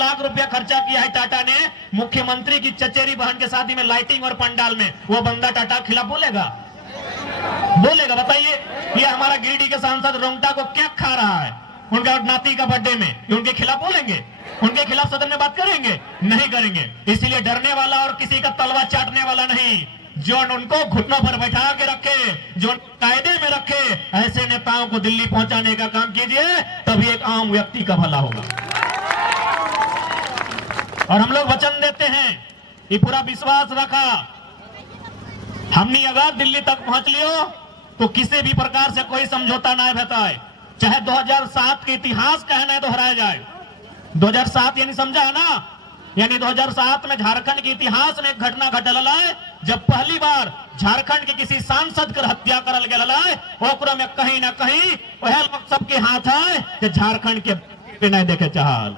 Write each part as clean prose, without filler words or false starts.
लाख रुपया खर्चा किया है टाटा ने मुख्यमंत्री की चचेरी बहन के शादी में लाइटिंग और पंडाल में, वो बंदा टाटा के खिलाफ बोलेगा? बोलेगा? बताइए। ये हमारा गिरिडीह के सांसद रोंगटा को क्या खा रहा है उनका नाती का बर्थडे में, ये उनके खिलाफ बोलेंगे? उनके खिलाफ सदन में बात करेंगे? नहीं करेंगे। इसलिए डरने वाला और किसी का तलवा चाटने वाला नहीं, जो उनको घुटनों पर बैठा के रखे, जो कायदे में रखे, ऐसे नेताओं को दिल्ली पहुंचाने का काम कीजिए, तभी एक आम व्यक्ति का भला होगा। और हम लोग वचन देते हैं, ये पूरा विश्वास रखा, हमने अगर दिल्ली तक पहुंच लियो तो किसी भी प्रकार से कोई समझौता ना बताए, चाहे 2007 के इतिहास कहना है दोहराया जाए। 2007 यानी समझा है ना, यानी 2007 में झारखंड के इतिहास में एक घटना घटल है, जब पहली बार झारखंड के किसी सांसद कर हत्या करल गेल है, ओकरा में कहीं ना कहीं वह लोग सबके हाथ है कि झारखंड के नहीं देखे चाहल।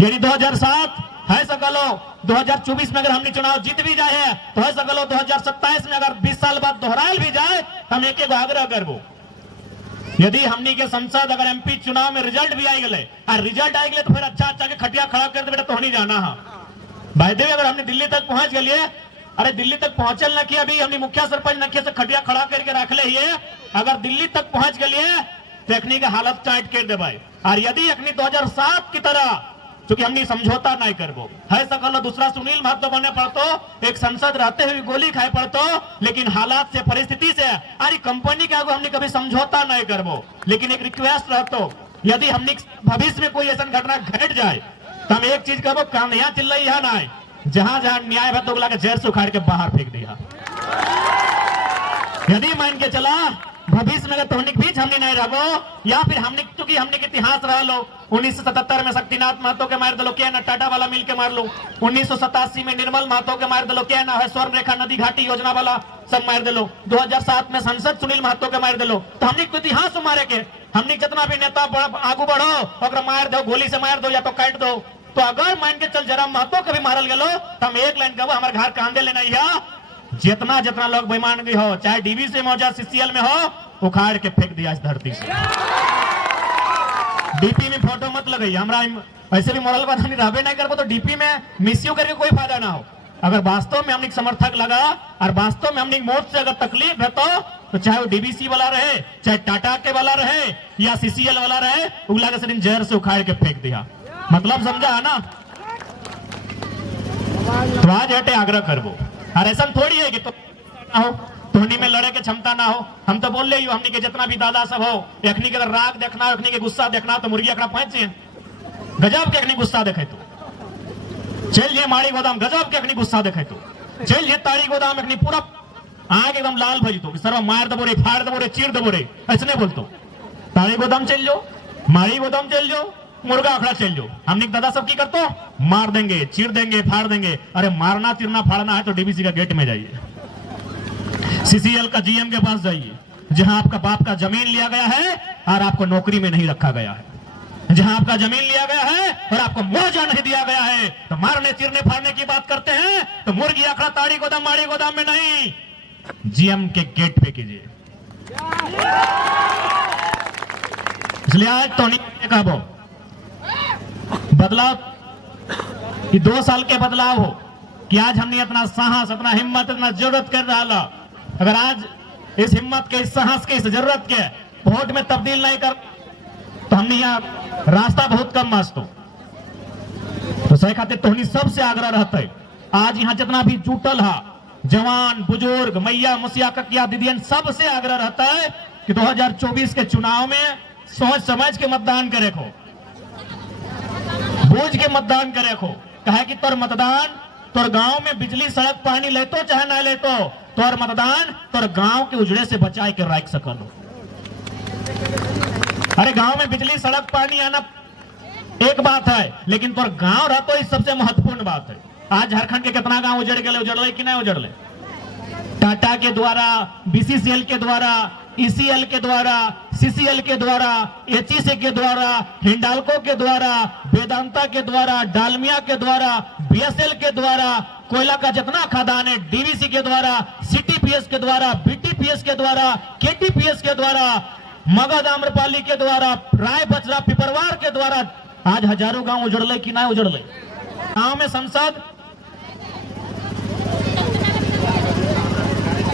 यानी 2007 है सकलो 2024 में अगर हमने चुनाव जीत भी जाए तो है सकलो 2027 में अगर 20 साल बाद दोहरायल भी जाए, हम एक आग्रह करबो, यदि हमनी के संसद अगर एमपी चुनाव में रिजल्ट भी आई गए और रिजल्ट आई गए तो फिर अच्छा के खटिया खड़ा कर दे बेटा, तो नहीं जाना है भाई देव। अगर हमने दिल्ली तक पहुंच गए, अरे दिल्ली तक पहुंचल न किया, अभी हमने मुखिया सरपंच नखिया से खटिया खड़ा करके रख ले ही, अगर दिल्ली तक पहुंच गए तो अखनी के हालत टाइट कर दे भाई। और यदि अखनी 2007 की तरह क्योंकि हमने समझौता नहीं करबो है सकलो, दूसरा सुनील महतो बने पड़तो, एक संसद रहते हुए गोली खाए पड़तो, लेकिन हालात से परिस्थिति से अरे कंपनी के आगे हमने कभी समझौता नहीं करबो। लेकिन एक रिक्वेस्ट रहतो, यदि हमने भविष्य में कोई ऐसा घटना घट जाए तो हम एक चीज करबो, काम यहाँ चिल्ला यहाँ ना है, जहां जहां न्याय है तो के जहर से उखाड़ के बाहर फेंक दिया। यदि मान के चला भविष्य में अगर तोहनिक बीच हमने नहीं रहो, या फिर हमने चूंकि हमने के इतिहास रह लो, 1977 में शक्तिनाथ महतो के मार दलो, क्या ना टाटा वाला मिल के मार लो, 1987 में निर्मल महतो के मार दलो, क्या ना है स्वर्ण रेखा नदी घाटी योजना वाला सब मार दलो, 2007 में संसद सुनील महतो के मार दलो। तो हमने इतिहास मारे के, हमने जितना भी नेता आगू बढ़ो और मार दो, गोली से मार दो या तो काट दो। तो अगर मान के चल जरा महतो के भी मारल गलो तो हम एक लाइन कहबो, हमारे घर कांदे लेना है, जितना जितना लोग बेईमान गई हो, चाहे डीवीसी में हो चाहे सीसीएल में हो, उखाड़ के फेंक दिया इस धरती से। डीपी में फोटो मत लगाइए, हमरा ऐसे भी मोरल बात नहीं रहबे नहीं करबो तो डीपी में मिसयू करके कोई फायदा ना हो। अगर वास्तव में हमने समर्थक लगा और वास्तव में हमने मौत से अगर तकलीफ है तो चाहे वो डीवीसी वाला रहे, चाहे टाटा के वाला रहे या सीसीएल वाला रहे, उगला के दिन जहर से उखाड़ के फेंक दिया। मतलब समझा है ना? तो आज हटे आग्रह करबो, और ऐसा थोड़ी है कि तो ना हो, तोहनी में लड़े के क्षमता ना हो। हम तो बोल रहे हमनी के जितना भी दादा सब हो, अखनी के अगर राग देखना हो, अखनी के गुस्सा देखना हो तो मुर्गी अकड़ा पहुंचे गजब के अखनी गुस्सा देखे तो चल ये माड़ी गोदाम, गजब के अखनी गुस्सा देखे तो चल ये ताड़ी गोदाम, अखनी पूरा आग एकदम लाल भजी तो सर्व मार दबो रे, फाड़ दबो रे, चीर दबो रे, ऐसे बोलतो। ताड़ी गोदाम चल जो, माड़ी गोदाम चल जो, मुर्गा अखड़ा चल जो, हमने दादा सब की करतो मार देंगे, चीर देंगे, फाड़ देंगे। अरे मारना चीरना फाड़ना है तो डीवीसी का गेट में जाइए, सीसीएल का जीएम के पास जाइए, जहां आपका बाप का जमीन लिया गया है और आपको नौकरी में नहीं रखा गया है, जहां आपका जमीन लिया गया है और आपको मुआवजा नहीं दिया गया है। तो मारने चीरने फाड़ने की बात करते हैं तो मुर्गी अखड़ा ताड़ी गोदाम माड़ी गोदाम में नहीं, जीएम के गेट पे कीजिए। इसलिए आज तो नहीं कहबो बदलाव, ये 2 साल के बदलाव हो कि आज हमने इतना साहस, इतना हिम्मत, इतना जरूरत कर रहा। अगर आज इस हिम्मत के, इस साहस के, इस जरूरत के वोट में तब्दील नहीं कर तो हमने यहाँ रास्ता बहुत कम मस्तो। तो सही खाते तोहनी सबसे आग्रह रहता है, आज यहाँ जितना भी जुटल है, जवान बुजुर्ग मैया मुसिया ककिया दीदियन, सबसे आग्रह रहता है कि 2024 के चुनाव में सोच समझ के मतदान करे को, बूझ के मतदान करे को। कहे कि तोर मतदान तोर गांव में बिजली सड़क पानी लेतो चाहे ना लेतो, तोर मतदान तोर गांव के उजड़े से बचाए के रख सकलो। अरे गांव में बिजली सड़क पानी आना एक बात है, लेकिन तोर गांव रहतो इस सबसे महत्वपूर्ण बात है। आज झारखंड के कितना गांव उजड़ गए, उजड़ले कि नहीं उजड़ले? टाटा के द्वारा, बीसीसीएल के द्वारा, ईसीएल के द्वारा, सीसीएल के द्वारा, एचईसी के द्वारा, हिंडाल्को के द्वारा, वेदांता के द्वारा, डालमिया के द्वारा, बीएसएल के द्वारा, कोयला का जितना खदान है डीवीसी के द्वारा, सीटीपीएस के द्वारा, बीटीपीएस के द्वारा, केटीपीएस के द्वारा, मगध आम्रपाली के द्वारा, राय बचरा पिपरवार के द्वारा, आज हजारों गांव उजड़ले कि ना उजड़ले। गांव में संसद,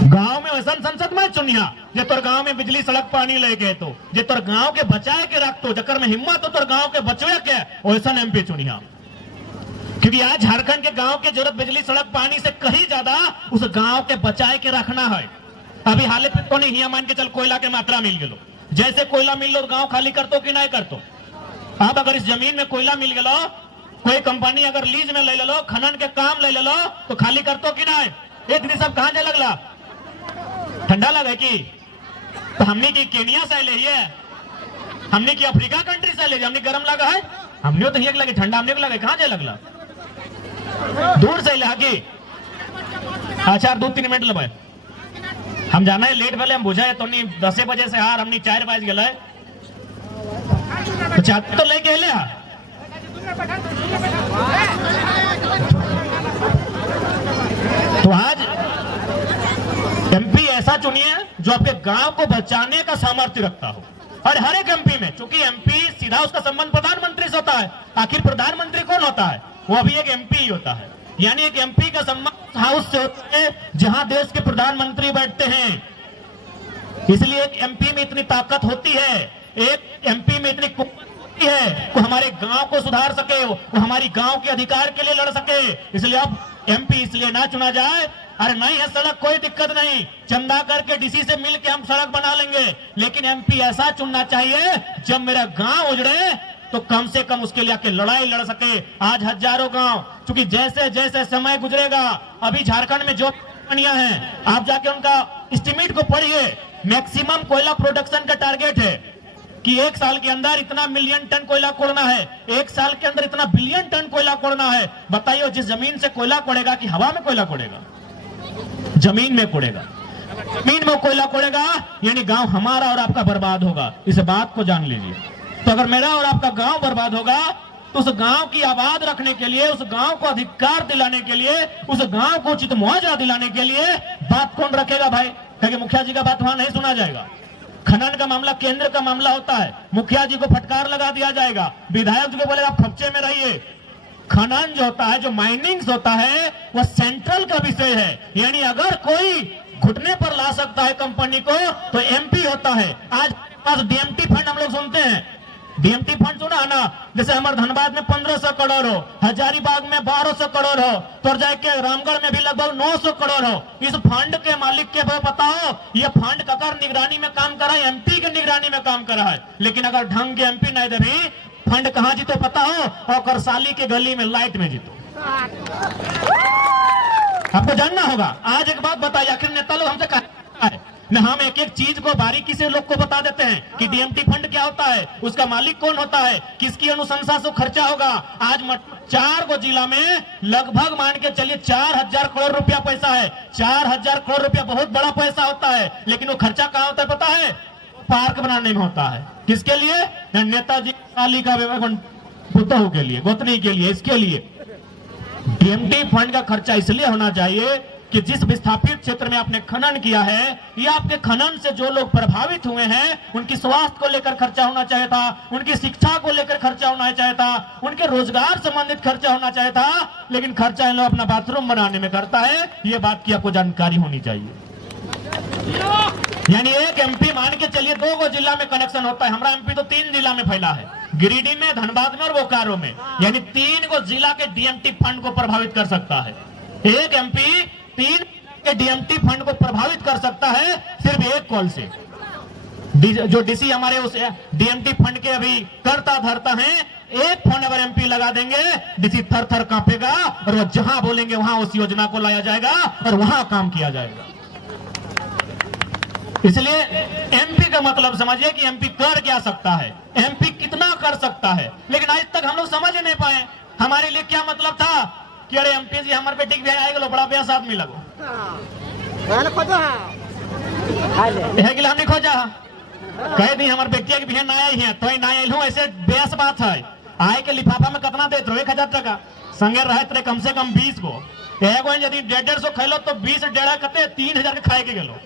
गांव में वैसा संसद में चुनिया जे तोर गांव में बिजली सड़क पानी लेके तो जे तोर गांव के बचाए के रख तो जकर में हिम्मत हो तोर गांव के बचवे के वैसा एमपी चुनिया। क्योंकि आज झारखंड के गांव के जरूरत बिजली सड़क पानी से कहीं ज्यादा उस गांव के बचाए के रखना है। अभी हाल पे तो नहीं मान के चल कोयला के मात्रा मिल गलो, जैसे कोयला मिल लो गांव खाली कर तो कि नहीं कर तो। अब अगर इस जमीन में कोयला मिल गलो, कोई कंपनी अगर लीज में ले लो, खनन के काम ले लो तो खाली कर तो कि नहीं। एक दिन सब कहां जाए लगला, ठंडा लगे कि तो हमने की केनिया से ले है, हमने की अफ्रीका कंट्री से ले, हमने गर्म लगा है, हमने तो लगे ठंडा, हमने को लगे कहां जाए लगला, दूर से ले की। अच्छा 2-3 मिनट लगे, हम जाना है लेट भले हम बुझाए तो नहीं 10 बजे से हार हमने 4 बज गए तो चाहते तो लेके ले। तो आज एमपी ऐसा चुनिए जो आपके गांव को बचाने का सामर्थ्य रखता हो। और हर एक एमपी में, चूंकि एमपी सीधा उसका संबंध प्रधानमंत्री से होता है, आखिर प्रधानमंत्री कौन होता है, वो अभी एक एमपी ही होता है। यानी एक एमपी का संबंध हाउस से होता है जहां देश के प्रधानमंत्री बैठते हैं। इसलिए एक एमपी में इतनी ताकत होती है, एक एमपी में इतनी कुवत होती है, वो हमारे गांव को सुधार सके, वो हमारी गांव के अधिकार के लिए लड़ सके। इसलिए अब एमपी इसलिए ना चुना जाए, अरे नहीं है सड़क कोई दिक्कत नहीं, चंदा करके डीसी से मिल के हम सड़क बना लेंगे, लेकिन एमपी ऐसा चुनना चाहिए जब मेरा गांव उजड़े तो कम से कम उसके लिए आके लड़ाई लड़ सके। आज हजारों गांव, क्योंकि जैसे जैसे समय गुजरेगा, अभी झारखंड में जो कंपनियां हैं आप जाके उनका एस्टिमेट को पढ़िए, मैक्सिमम कोयला प्रोडक्शन का टारगेट है कि 1 साल के अंदर इतना मिलियन टन कोयला कोड़ना है, 1 साल के अंदर इतना बिलियन टन कोयला कोड़ना है। बताइए जिस जमीन से कोयला कोड़ेगा कि हवा में कोयला कोड़ेगा, जमीन में कोड़ेगा, जमीन में कोयला कोड़ेगा, यानी गांव हमारा और आपका बर्बाद होगा। इस बात को जान लीजिए। तो अगर मेरा और आपका गांव बर्बाद होगा तो उस गांव की आबाद रखने के लिए, उस गांव को अधिकार दिलाने के लिए, उस गांव को उचित मुआवजा दिलाने के लिए बात कौन रखेगा भाई? क्योंकि मुखिया जी का बात वहां नहीं सुना जाएगा। खनन का मामला केंद्र का मामला होता है, मुखिया जी को फटकार लगा दिया जाएगा, विधायक जी को बोलेगा आप खर्चे में रहिए। खनन जो होता है, जो माइनिंग होता है, वह सेंट्रल का विषय है। यानी अगर कोई घुटने पर ला सकता है कंपनी को तो एमपी होता है। आज पास डीएमटी फंड हम लोग सुनते हैं, डीएमटी फंड सुना है ना, जैसे हमारे धनबाद में 1500 करोड़ हो, हजारीबाग में 1200 करोड़ हो, तो जाके रामगढ़ में भी लगभग 900 करोड़ हो। इस फंड के मालिक के पता हो, ये फंड ककर निगरानी में काम करा है, एमपी की निगरानी में काम करा है। लेकिन अगर ढंग के एमपी नहीं दे भी, फंड कहां जीतो पता हो, और करसाली के गली में लाइट में जीतो। आपको जानना होगा। आज एक बात बताइए, आखिर नेता लोग हमसे कहता है न, हम एक एक चीज को बारीकी से लोग को बता देते हैं कि डीएमटी फंड क्या होता है, उसका मालिक कौन होता है, किसकी अनुशंसा से खर्चा होगा। आज 4 गो जिला में लगभग मान के चलिए 4000 करोड़ रुपया पैसा है। 4000 करोड़ रुपया बहुत बड़ा पैसा होता है, लेकिन वो खर्चा कहाँ होता है पता है? पार्क बनाने में होता है। किसके लिए? नेताजी साली का पुतहू के लिए, गोतनी के लिए। इसके लिए डीएमटी फंड का खर्चा इसलिए होना चाहिए कि जिस विस्थापित क्षेत्र में आपने खनन किया है, या आपके खनन से जो लोग प्रभावित हुए हैं, उनकी स्वास्थ्य को लेकर खर्चा होना चाहिए था, उनकी शिक्षा को लेकर खर्चा होना चाहिए था, उनके रोजगार संबंधित खर्चा होना चाहिए था। लेकिन खर्चा इन लोग अपना बाथरूम बनाने में करता है। ये बात की आपको जानकारी होनी चाहिए। यानी एक एमपी मान के चलिए 2 गो जिला में कनेक्शन होता है। हमारा एमपी तो 3 जिला में फैला है, गिरिडीह में, धनबाद में और बोकारो में। यानी 3 गो जिला के डीएमटी फंड को प्रभावित कर सकता है। एक एमपी 3 के डीएमटी फंड को प्रभावित कर सकता है सिर्फ एक कॉल से। जो डीसी हमारे उस डीएमटी फंड के अभी करता धरता है, एक फोन अगर एमपी लगा देंगे, डीसी थर थर कांपेगा और वो जहां बोलेंगे वहां उस योजना को लाया जाएगा और वहां काम किया जाएगा। इसलिए एमपी का मतलब समझिए कि एमपी कर क्या सकता है, एमपी कितना कर सकता है। लेकिन आज तक हम लोग समझ नहीं पाए हमारे लिए क्या मतलब था कि अरे एमपी जी हमारे बेटी के आएगा बड़ा ब्यास आदमी लगो हमने खोजा कह दी हमारे बेटिया की बहन ना आई है तो ना आई हूँ। ऐसे बेस बात है, आए के लिफाफा में कितना देते रहो? 1000 टका संगे रहे कम से कम 20 गो। एगो यदि 150 खैलो तो 20 डेढ़ कते 3000 के खाए के गेलो।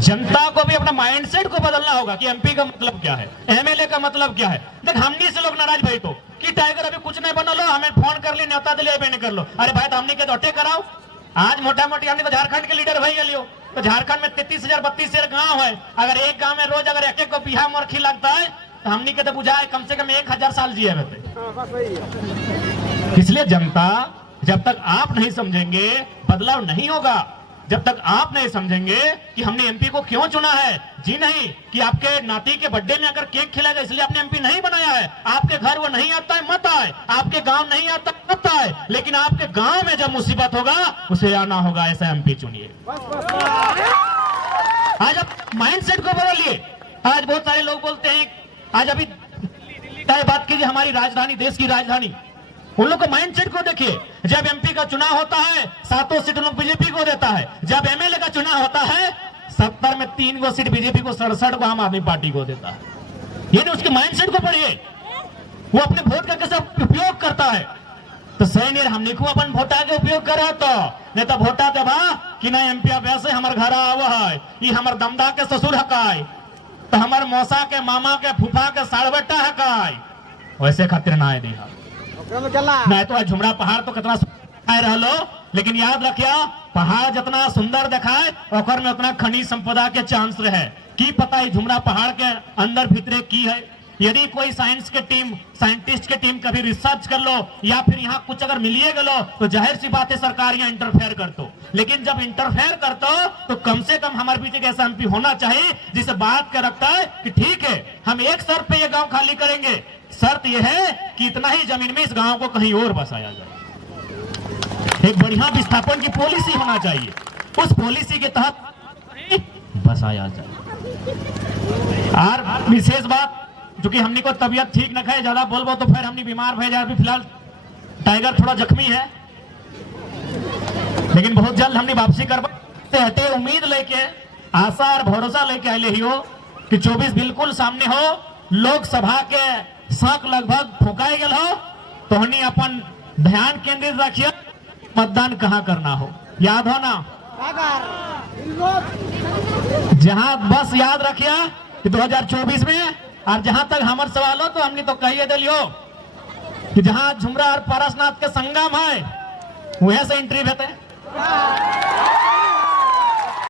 जनता को भी अपना माइंडसेट को बदलना होगा कि एमपी का मतलब क्या है, एमएलए का मतलब क्या है। देख हमनी से लोग नाराज भाई तो कि टाइगर अभी कुछ नहीं बना लो, हमें फोन कर ली न्योता दिले नहीं कर लो। अरे भाई तो हमनी के दौटे कराओ। आज मोटा मोटी हमने तो झारखंड के लीडर भाई लियो, तो झारखंड में 33,000 32,000 गांव है। अगर एक गांव में रोज अगर एक एक को बिहा मरखी लगता है तो हमनी के तो बुझाए कम से कम 1000 साल जिए रहते। इसलिए जनता जब तक आप नहीं समझेंगे बदलाव नहीं होगा। जब तक आप नहीं समझेंगे कि हमने एमपी को क्यों चुना है, जी नहीं कि आपके नाती के बर्थडे में अगर केक खिलाएगा इसलिए आपने एमपी नहीं बनाया है। आपके घर वो नहीं आता है मत आए, आपके गांव नहीं आता मत आए, लेकिन आपके गांव में जब मुसीबत होगा उसे आना होगा, ऐसा एमपी चुनिए। आज आप माइंडसेट को बदलिए। आज बहुत सारे लोग बोलते हैं, आज अभी बात कीजिए हमारी राजधानी, देश की राजधानी, उन लोग को माइंडसेट को देखिए। जब एमपी का चुनाव होता है 7 सीट लोग बीजेपी को देता है, जब एमएलए का चुनाव होता है 70 में 3 गो सीट बीजेपी को, 67 को आम आदमी पार्टी को देता है। ये नहीं, उसके माइंडसेट को पढ़िए, वो अपने वोट का कैसे उपयोग करता है। तो सही नहीं हमने को अपन वोटा के उपयोग करा तो नहीं तो वोटा दे बा कि नहीं एमपी वैसे हमार घर आवा है, ये हमार दमदा के ससुर हकाय, तो हमार मौसा के मामा के फूफा के साड़ बेटा हकाय, वैसे खातिर ना है नहीं तो झुमरा पहाड़ तो कितना सुंदर रहो, लेकिन याद रखिया पहाड़ जितना सुंदर दिखाए ओकर में उतना खनिज संपदा के चांस रहे। की पता है झुमरा पहाड़ के अंदर भीतरे की है। यदि कोई साइंस के टीम, साइंटिस्ट के टीम कभी रिसर्च कर लो या फिर यहाँ कुछ अगर मिलिए गलो तो जाहिर सी बात है सरकार यहाँ इंटरफेयर कर दो। लेकिन जब इंटरफेयर करते हो तो कम से कम हमारे बीच एक ऐसा एमपी होना चाहिए जिसे बात कर रखता है कि ठीक है हम एक शर्त पे ये गांव खाली करेंगे, शर्त यह है कि इतना ही जमीन में इस गांव को कहीं और बसाया जाए। एक बढ़िया विस्थापन की पॉलिसी होना चाहिए, उस पॉलिसी के तहत बसाया जाए। और विशेष बात, क्योंकि हमने को तबियत ठीक न है, ज्यादा बोलबो तो फिर हमने बीमार भय जाए। फिलहाल टाइगर थोड़ा जख्मी है, लेकिन बहुत जल्द हमने वापसी करवा हटे। उम्मीद लेके, आशा और भरोसा लेके आए ही हो कि 24 बिल्कुल सामने हो, लोकसभा के साक लगभग फुकाए गए हो, तो हमने अपन ध्यान केंद्रित रखिए मतदान कहाँ करना हो। याद हो ना, जहां बस याद रखिए कि 2024 में, और जहां तक हमारे सवाल हो तो हमने तो कहिए दिलियो कि जहां झुमरा और पारसनाथ के संगम है वहीं से एंट्री भेते।